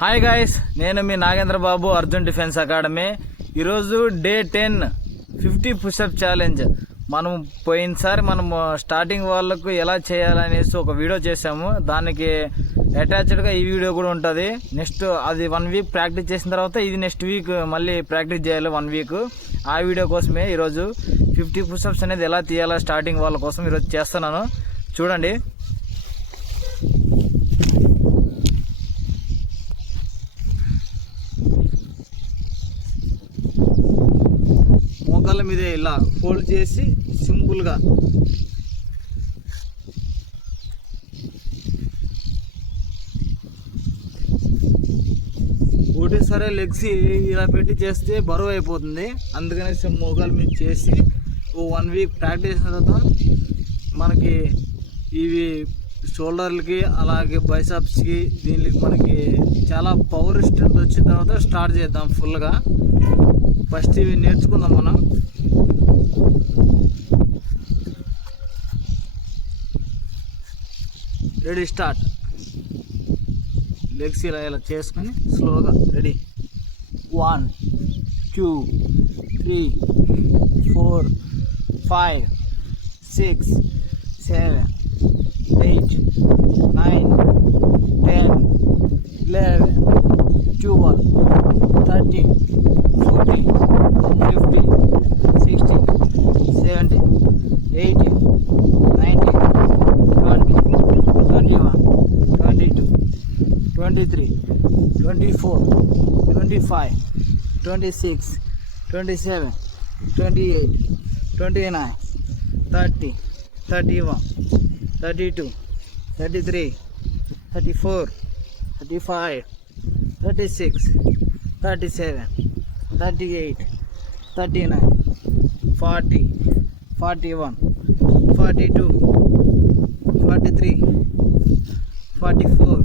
Hi guys, నేను మీ నాగేంద్ర బాబు, Arjun defence academy. ఈరోజు day 10 50 push up challenge. మనం పోయినసారి స్టార్టింగ్ వాళ్ళకు ఎలా చేయాలనేసి ఒక వీడియో చేసాము. దానికి అటాచ్డ్గా ఈ వీడియో కూడా ఉంటుంది. నెక్స్ట్ అది 1 వీక్ ప్రాక్టీస్ చేసిన తర్వాత ఇది నెక్స్ట్ వీక్ మళ్ళీ ప్రాక్టీస్ చేయాలి 1 వీక్. ఆ వీడియో కోసమే ఈరోజు 50 పుషప్స్ అనేది ఎలా తీయాలో స్టార్టింగ్ వాళ్ళ కోసం ఈరోజు చేస్తున్నాను. చూడండి. మోకాళ్ళ మీద ఇలా ఫోల్డ్ చేసి సింపుల్గా ఒకటేసారి లెగ్స్ ఇలా పెట్టి చేస్తే బరువు అయిపోతుంది. అందుకనేసి మోకాళ్ళ మీద చేసి 1 వీక్ ప్రాక్టీస్ చేసిన తర్వాత మనకి ఇవి షోల్డర్లకి అలాగే బైసాప్స్కి దీనికి మనకి చాలా పవర్ స్ట్రెంత్ వచ్చిన తర్వాత స్టార్ట్ చేద్దాం ఫుల్గా. ఫస్ట్ ఇవి నేర్చుకుందాం మనం. Ready, start. లెగ్స్ ఇలా చేసుకొని స్లోగా. రెడీ, 1 2 3 4 5 6 7 8 9 10 11 12 13 14 15 16 17 18 19 20 21 22 23 24 25 26 27 28 29 30 31 32 33 34 35 36 37 38 39 40 41 42 43 44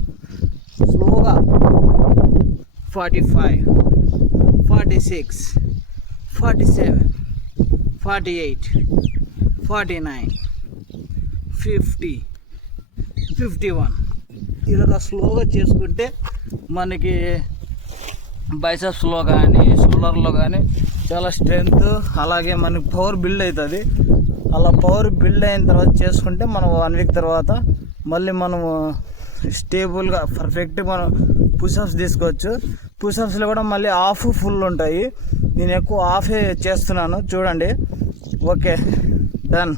స్లోగా 45 46 47 48 49 50 51 ఇలా స్లోగా చేసుకుంటే మనకి బైసెప్స్లో కానీ షోల్డర్లో కానీ చాలా స్ట్రెంగ్త్ అలాగే మనకి పవర్ బిల్డ్ అవుతుంది. అలా పవర్ బిల్డ్ అయిన తర్వాత చేసుకుంటే మనం 1 వీక్ తర్వాత మళ్ళీ మనము స్టేబుల్గా పర్ఫెక్ట్ మనం పుషప్స్ తీసుకోవచ్చు. పుషప్స్లో కూడా మళ్ళీ హాఫ్ ఫుల్ ఉంటాయి. నేను ఎక్కువ హాఫే చేస్తున్నాను. చూడండి. Okay, done.